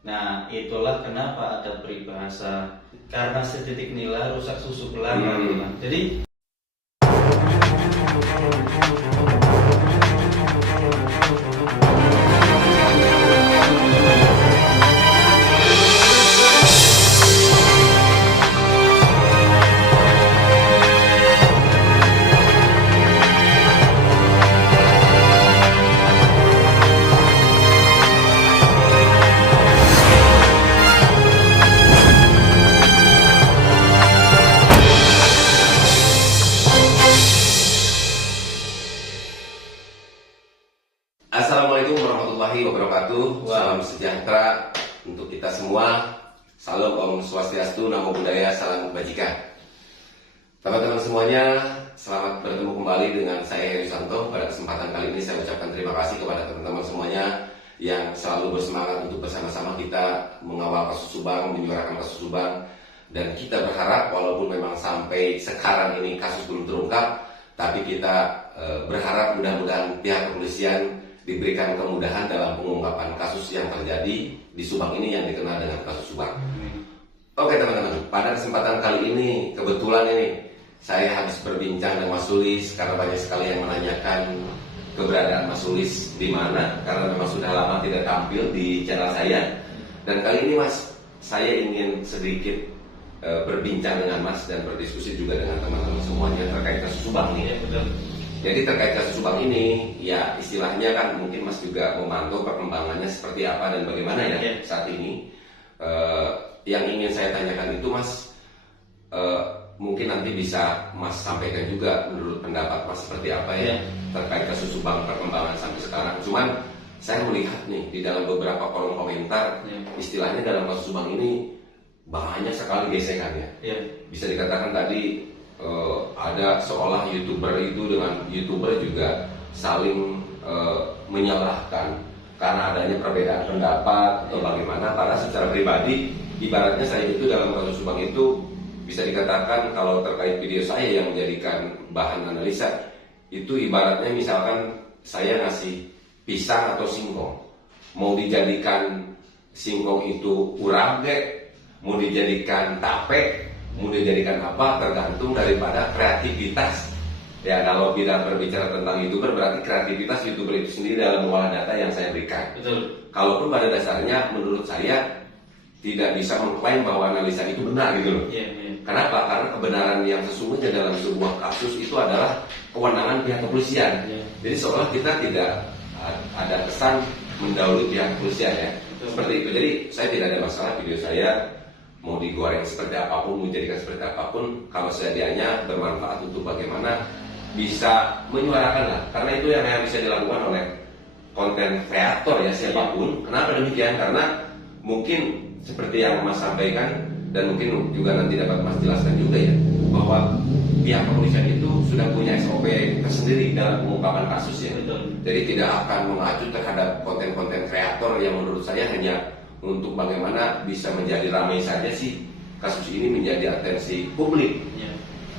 Nah, itulah kenapa ada peribahasa karena setitik nila rusak susu belanga gitu kan. Jadi Assalamualaikum warahmatullahi wabarakatuh. Salam sejahtera untuk kita semua. Salam Om Swastiastu, Namo Buddhaya, Salam Kebajikan. Teman-teman semuanya, selamat bertemu kembali dengan saya Heri Susanto. Pada kesempatan kali ini saya ucapkan terima kasih kepada teman-teman semuanya yang selalu bersemangat untuk bersama-sama kita mengawal kasus Subang, menyuarakan kasus Subang. Dan kita berharap walaupun memang sampai sekarang ini kasus belum terungkap, tapi kita berharap mudah-mudahan pihak kepolisian diberikan kemudahan dalam pengungkapan kasus yang terjadi di Subang ini yang dikenal dengan kasus Subang. Oke teman-teman, pada kesempatan kali ini kebetulan ini saya habis berbincang dengan Mas Sulis karena banyak sekali yang menanyakan keberadaan Mas Sulis di mana, karena memang sudah lama tidak tampil di channel saya. Dan kali ini Mas, saya ingin sedikit berbincang dengan Mas dan berdiskusi juga dengan teman-teman semuanya terkait kasus Subang ini. Jadi terkait kasus Subang ini, ya istilahnya kan mungkin Mas juga memantau perkembangannya seperti apa dan bagaimana ya saat ini. Yang ingin saya tanyakan itu Mas, mungkin nanti bisa Mas sampaikan juga menurut pendapat Mas seperti apa ya terkait kasus Subang perkembangan sampai sekarang. Cuman saya melihat nih di dalam beberapa kolom komentar, istilahnya dalam kasus Subang ini banyak sekali gesekannya. Bisa dikatakan tadi ada seolah YouTuber itu dengan YouTuber juga saling menyalahkan karena adanya perbedaan pendapat atau bagaimana. Karena secara pribadi, ibaratnya saya itu dalam kasus Subang itu bisa dikatakan kalau terkait video saya yang menjadikan bahan analisa itu ibaratnya misalkan saya ngasih pisang atau singkong, mau dijadikan singkong itu urage, mau dijadikan tape, mau dijadikan apa tergantung daripada kreativitas. Ya kalau kita berbicara tentang YouTuber berarti kreativitas YouTuber itu sendiri dalam mengolah data yang saya berikan. betul. Kalaupun pada dasarnya menurut saya tidak bisa mengklaim bahwa analisa itu benar gitu loh. Kenapa? Karena kebenaran yang sesungguhnya dalam sebuah kasus itu adalah kewenangan pihak kepolisian. Jadi seolah kita tidak ada kesan mendahului pihak kepolisian ya. Seperti itu. Jadi saya tidak ada masalah video saya mau digoreng seperti apapun, mau dijadikan seperti apapun, kalau sedianya bermanfaat untuk bagaimana bisa menyuarakan lah. Karena itu yang bisa dilakukan oleh konten kreator ya siapapun. Kenapa demikian? Karena mungkin seperti yang Mas sampaikan dan mungkin juga nanti dapat Mas jelaskan juga ya, bahwa pihak kepolisian itu sudah punya SOP tersendiri dalam pengungkapan kasus ya. Jadi tidak akan mengacu terhadap konten-konten kreator yang menurut saya hanya untuk bagaimana bisa menjadi ramai saja sih kasus ini menjadi atensi publik.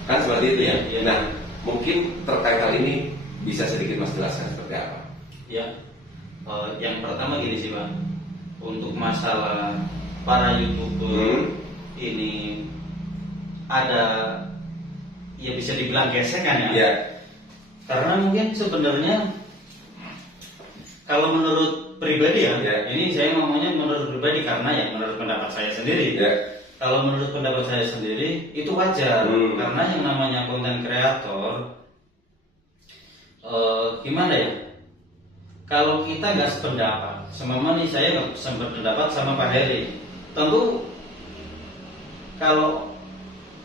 Kan seperti itu ya. Nah, mungkin terkait hal ini bisa sedikit Mas jelaskan seperti apa? Yang pertama gini sih Bang, untuk masalah para YouTuber ini ada ya bisa dibilang gesekan ya. Karena mungkin sebenarnya kalau menurut pribadi ya, ini saya ngomongnya menurut pribadi karena ya menurut pendapat saya sendiri. Kalau menurut pendapat saya sendiri itu wajar karena yang namanya konten kreator gimana ya? Kalau kita nggak sependapat, sama nih saya nggak sependapat sama Pak Heri, tentu kalau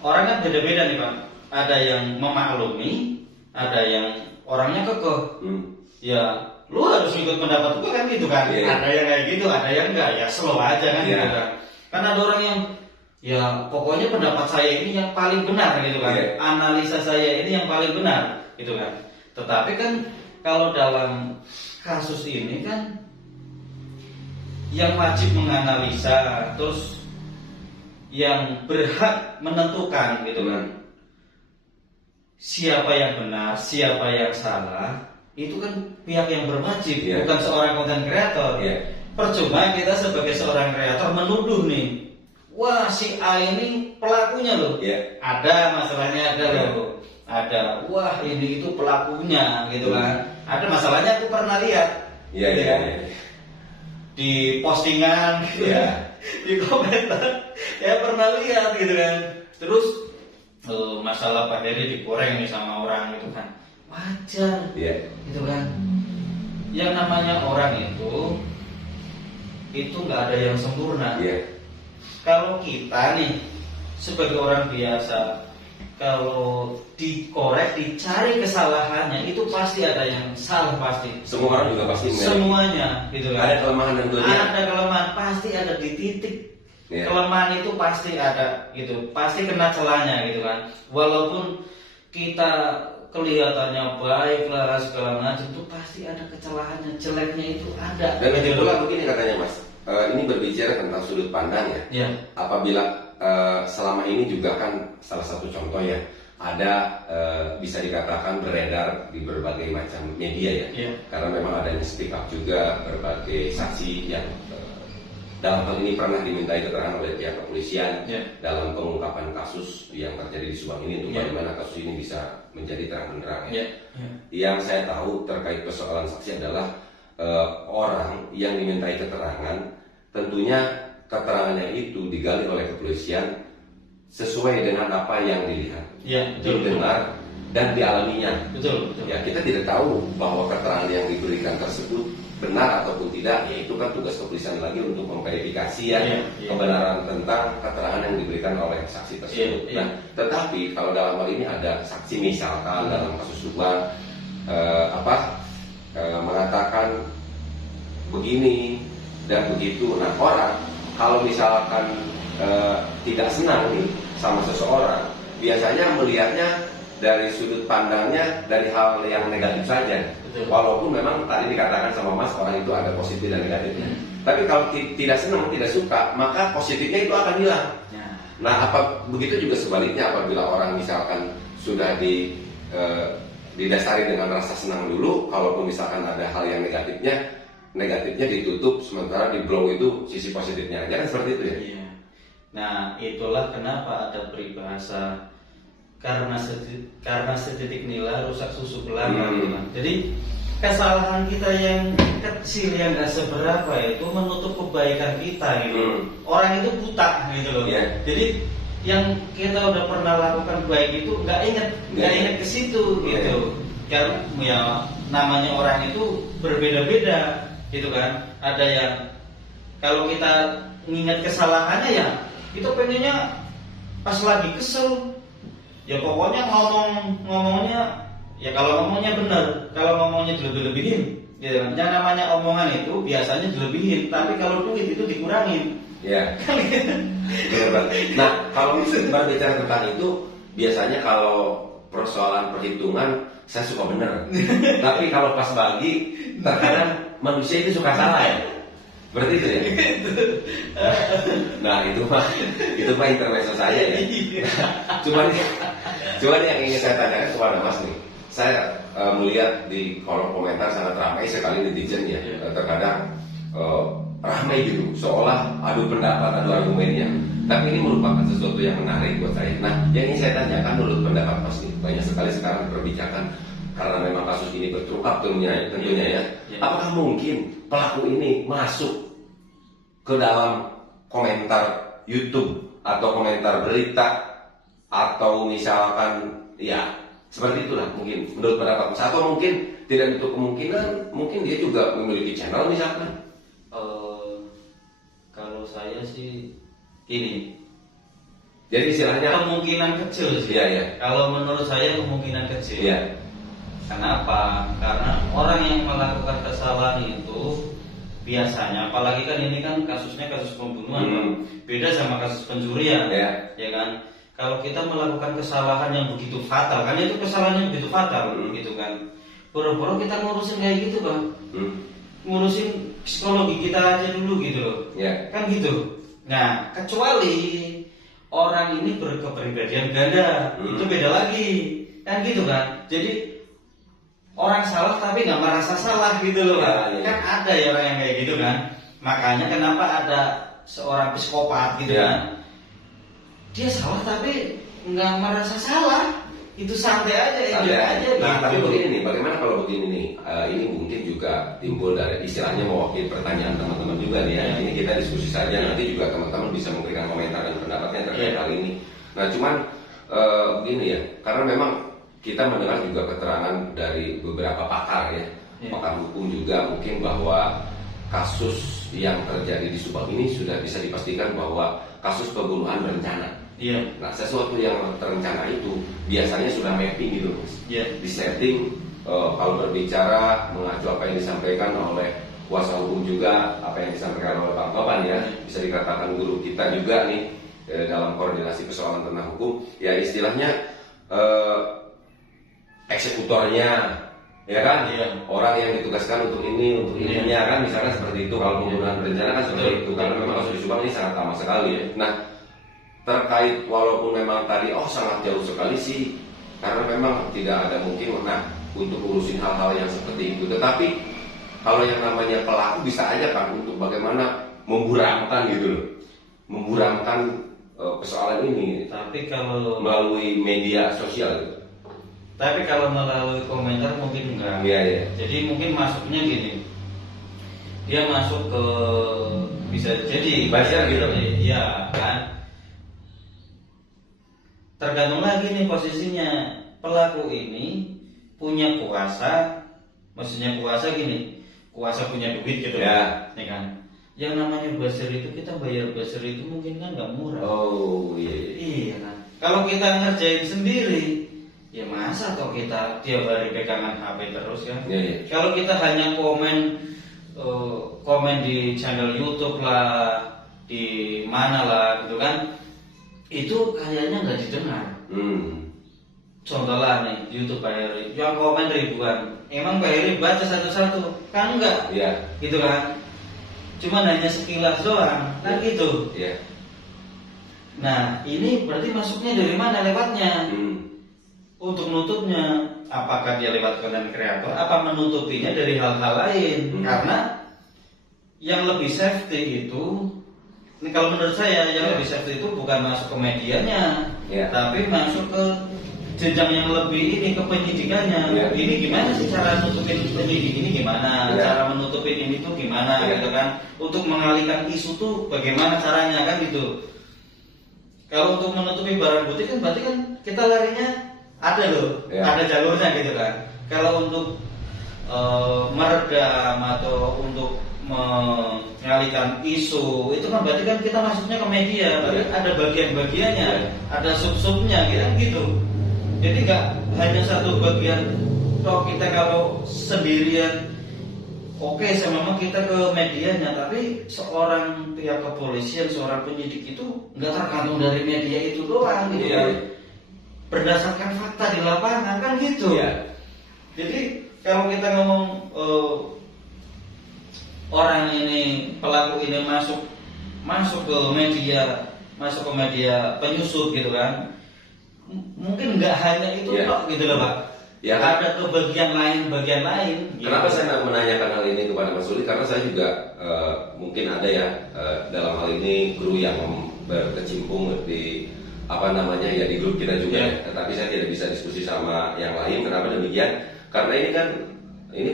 orang kan beda-beda nih Pak. Ada yang memaklumi, ada yang orangnya kekeh. Ya lu harus ikut pendapat gue kan gitu kan. Ada yang kayak gitu, ada yang enggak, ya slow aja kan gitu kan. Karena ada orang yang ya pokoknya pendapat saya ini yang paling benar gitu kan. Analisa saya ini yang paling benar gitu kan. Tetapi kan kalau dalam kasus ini kan yang wajib menganalisa terus yang berhak menentukan gitu kan siapa yang benar, siapa yang salah, itu kan pihak yang berwajib, bukan seorang konten kreator. percuma kita sebagai seorang kreator menuduh nih, wah si A ini pelakunya loh. Iya. Ada masalahnya, ada loh. Ada, wah ini itu pelakunya gitu kan. Ada masalahnya, aku pernah lihat. Iya, gitu iya, kan. iya. Di postingan gitu Iya. di komentar ya pernah lihat gitu kan. Terus masalah Pak Heri digoreng nih sama orang gitu kan, wajar Iya. gitu kan. Yang namanya orang itu nggak ada yang sempurna. Iya. Kalau kita nih sebagai orang biasa, kalau dikorek, dicari kesalahannya, itu pasti ada yang salah pasti. Semua orang juga pasti memiliki. Semuanya gitu kan. Ada kelemahan dan kelebihan. Ada kelemahan, pasti ada di titik. Iya. Kelemahan itu pasti ada gitu, pasti kena celahnya gitu kan. Walaupun kita kelihatannya baik lah segala macam, itu pasti ada kecelahannya, jeleknya itu ada. Dan lagi pula begini katanya Mas, ini berbicara tentang sudut pandang ya. Ya. Apabila selama ini juga kan salah satu contoh ya, ada bisa dikatakan beredar di berbagai macam media ya. Ya. Karena memang adanya speak up juga berbagai saksi yang dalam hal ini pernah dimintai keterangan oleh pihak kepolisian Ya. dalam pengungkapan kasus yang terjadi di Subang ini untuk Ya. bagaimana kasus ini bisa menjadi terang benderang ya. Ya. Ya. Yang saya tahu terkait persoalan saksi adalah orang yang dimintai keterangan, tentunya keterangannya itu digali oleh kepolisian sesuai dengan apa yang dilihat, Ya, betul. didengar dan dialaminya. Betul, betul. Ya, kita tidak tahu bahwa keterangan yang diberikan tersebut benar ataupun tidak. Ya, itu kan tugas kepolisian lagi untuk memverifikasi ya, Ya. kebenaran tentang keterangan yang diberikan oleh saksi tersebut. Ya. Nah, tetapi kalau dalam hal ini ada saksi misalkan dalam kasus Subang mengatakan begini dan begitu. Nah, orang kalau misalkan tidak senang nih sama seseorang, biasanya melihatnya dari sudut pandangnya dari hal yang negatif saja. Betul. Walaupun memang tadi dikatakan sama Mas, orang itu ada positif dan negatifnya. Tapi kalau tidak senang, tidak suka, maka positifnya itu akan hilang. Ya. Nah, begitu juga sebaliknya apabila orang misalkan sudah didasari dengan rasa senang dulu, kalaupun misalkan ada hal yang negatifnya ditutup, sementara di blow itu sisi positifnya aja, kan seperti itu ya. Iya. Nah, itulah kenapa ada peribahasa karena setitik nila rusak susu belanga. Jadi kesalahan kita yang kecil yang nggak seberapa itu menutup kebaikan kita gitu. Orang itu buta gitu loh. Yeah. Jadi yang kita udah pernah lakukan baik itu nggak inget ke situ gitu. Karena ya namanya orang itu berbeda-beda gitu kan. Ada yang kalau kita mengingat kesalahannya ya kita pengennya pas lagi kesel ya pokoknya ngomongnya ya kalau ngomongnya benar, kalau ngomongnya dilebih-lebihin gitu kan. Yang namanya omongan itu biasanya dilebihin, tapi kalau duit itu dikurangin. Ya. Benar banget. Nah, kalau berbicara tentang itu, biasanya kalau persoalan perhitungan saya suka benar. Tapi kalau pas bagi, terkadang manusia itu suka salah ya. Berarti itu ya. Nah, itu mah intermezzo saya ya. Cuman yang ingin saya tanyakan kepada Mas nih. Saya melihat di kolom komentar sangat ramai sekali netizen ya. Terkadang ramai gitu, seolah adu pendapat, adu argumennya. Tapi ini merupakan sesuatu yang menarik buat saya. Nah, yang ingin saya tanyakan menurut pendapat Mas nih, banyak sekali sekarang perbincangan karena memang kasus ini berterungkap tentunya ya. Apakah mungkin pelaku ini masuk ke dalam komentar YouTube atau komentar berita atau misalkan ya seperti itulah mungkin menurut pendapat Mas, atau mungkin tidak untuk kemungkinan mungkin dia juga memiliki channel misalkan. Kalau saya sih ini Jadi istilahnya kemungkinan kecil sih. Iya. Kalau menurut saya kemungkinan kecil. Iya. Kenapa? Karena orang yang melakukan kesalahan itu biasanya, apalagi kan ini kan kasusnya kasus pembunuhan, Bang. Beda sama kasus pencurian, ya kan? Kalau kita melakukan kesalahan yang begitu fatal, kan itu kesalahan yang begitu fatal, gitu kan? Boro-boro kita ngurusin kayak gitu, Bang. Ngurusin psikologi kita aja dulu gitu loh, kan gitu. Nah, kecuali orang ini berkepribadian ganda, itu beda lagi, kan gitu kan? Jadi orang salah tapi nggak merasa salah gitu loh, kan ada ya orang yang kayak gitu kan. Makanya kenapa ada seorang psikopat gitu kan, dia salah tapi nggak merasa salah, itu santai aja, enjoy aja. Nah, gitu. tapi begini nih, bagaimana kalau begini nih? Ini mungkin juga timbul dari istilahnya mewakili pertanyaan teman-teman juga nih ya. Ini kita diskusi saja, nanti juga teman-teman bisa memberikan komentar dan pendapatnya terkait hal ini. Nah, cuman begini ya, karena memang kita mendengar juga keterangan dari beberapa pakar ya, pakar hukum juga mungkin bahwa kasus yang terjadi di Subang ini sudah bisa dipastikan bahwa kasus pembunuhan berencana. Iya. Nah, sesuatu yang terencana itu biasanya sudah mapping gitu, Mas. Iya. Di setting, kalau berbicara mengacu apa yang disampaikan oleh kuasa hukum juga, apa yang disampaikan oleh Pak Bapan ya, bisa dikatakan guru kita juga nih dalam koordinasi persoalan tentang hukum, ya istilahnya eksekutornya, ya kan, orang yang ditugaskan untuk ini, untuk ininya kan, misalkan seperti itu. Kalau pembunuhan berencana kan seperti itu, karena memang kasus di Subang ini sangat lama sekali ya. Nah, terkait walaupun memang tadi sangat jauh sekali sih, karena memang tidak ada mungkin untuk urusin hal-hal yang seperti itu. Tetapi kalau yang namanya pelaku bisa aja kan untuk bagaimana memburamkan gitu loh, memburamkan persoalan ini. Tapi kalau melalui media sosial gitu. Tapi kalau melalui komentar mungkin enggak. Iya. Jadi mungkin masuknya gini, dia masuk ke, bisa jadi buzzer gitu. Iya kan. Tergantung lagi nih posisinya. Pelaku ini punya kuasa, maksudnya kuasa gini, kuasa punya duit gitu ya kan. Yang namanya buzzer itu, kita bayar buzzer itu mungkin kan nggak murah. Oh iya. Iya kan. Kalau kita ngerjain sendiri, ya masa atau kita tiap hari pegangan HP terus kan? Iya. Kalau kita hanya komen di channel YouTube lah, di mana lah gitu kan, itu kayaknya nggak didengar. Contoh lah nih, YouTube Pak Heri, yang komen ribuan, emang Pak Heri baca satu-satu? Kan enggak, gitu kan? Cuman hanya sekilas doang, kan gitu. Nah, ini berarti masuknya dari mana lewatnya? Untuk nutupnya, apakah dia lewat konten kreator, apa menutupinya dari hal-hal lain? Karena yang lebih safety itu, ini kalau menurut saya yang lebih safety itu bukan masuk ke medianya, tapi masuk ke jenjang yang lebih ini, ke penyidikannya. Ini gimana sih cara nutupin penyidik ini, gimana cara menutupin ini tuh gimana gitu kan? Untuk mengalihkan isu tuh bagaimana caranya kan gitu. Kalau untuk menutupi barang bukti kan berarti kan kita larinya ada loh, ada jalurnya gitu kan. Kalau untuk meredam atau untuk mengalihkan isu itu kan berarti kan kita masuknya ke media, berarti ada bagian-bagiannya, ada sub-subnya gitu. Jadi nggak hanya satu bagian. Toh kita kalau sendirian oke, sama kita ke medianya, tapi seorang pihak kepolisian, seorang penyidik itu nggak tergantung dari media itu doang gitu kan. Berdasarkan fakta di lapangan kan gitu. Jadi kalau kita ngomong orang ini, pelaku ini masuk ke media penyusup gitu kan, mungkin nggak hanya itu gitu loh Pak. Ada ke bagian lain gitu. Kenapa saya menanyakan hal ini kepada Mas Suli? Karena saya juga mungkin ada ya dalam hal ini guru yang berkecimpung di di grup kita juga. Tetapi saya tidak bisa diskusi sama yang lain. Kenapa demikian? Karena ini kan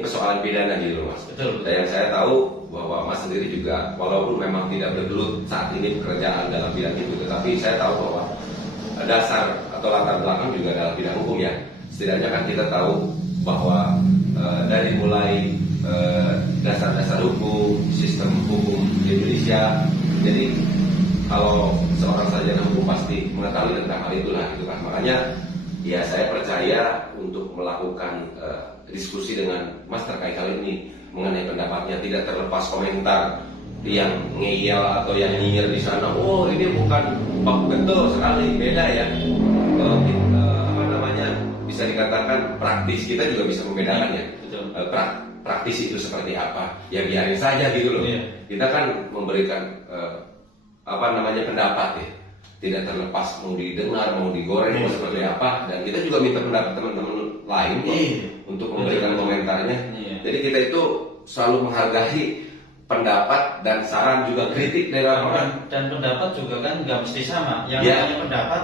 persoalan pidana gitu Mas. Betul. Dan yang saya tahu bahwa Mas sendiri juga walaupun memang tidak bergelut saat ini pekerjaan dalam bidang itu, tetapi saya tahu bahwa dasar atau latar belakang juga dalam bidang hukum ya. Setidaknya kan kita tahu bahwa dari mulai dasar-dasar hukum, sistem hukum di Indonesia. Jadi kalau seorang sarjana hukum pasti mengetahui tentang hal itulah gitu kan. Makanya ya saya percaya untuk melakukan diskusi dengan Mas terkait hal ini mengenai pendapatnya, tidak terlepas komentar yang ngeyel atau yang nyinyir di sana. Oh ini bukan betul sekali, beda ya. Bisa dikatakan praktis, kita juga bisa membedakannya. Praktis itu seperti apa? Ya biarin saja gitu loh. Kita kan memberikan pendapat ya. Tidak terlepas mau didengar, mau digoreng, mau seperti apa. Dan kita juga minta pendapat teman-teman lain untuk memberikan komentarnya. Jadi kita itu selalu menghargai pendapat dan saran juga kritik dari orang-orang. Dan pendapat juga kan nggak mesti sama. Yang Ya. namanya pendapat,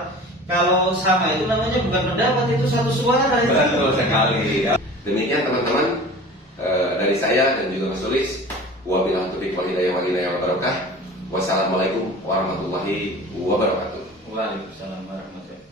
kalau sama itu namanya bukan pendapat, itu satu suara. Itu. Betul sekali. Demikian teman-teman dari saya dan juga Mas Tulis. Wabillahi taufiq wal hidayah wa barakatuh. Wassalamualaikum warahmatullahi wabarakatuh. Waalaikumsalam warahmatullahi wabarakatuh.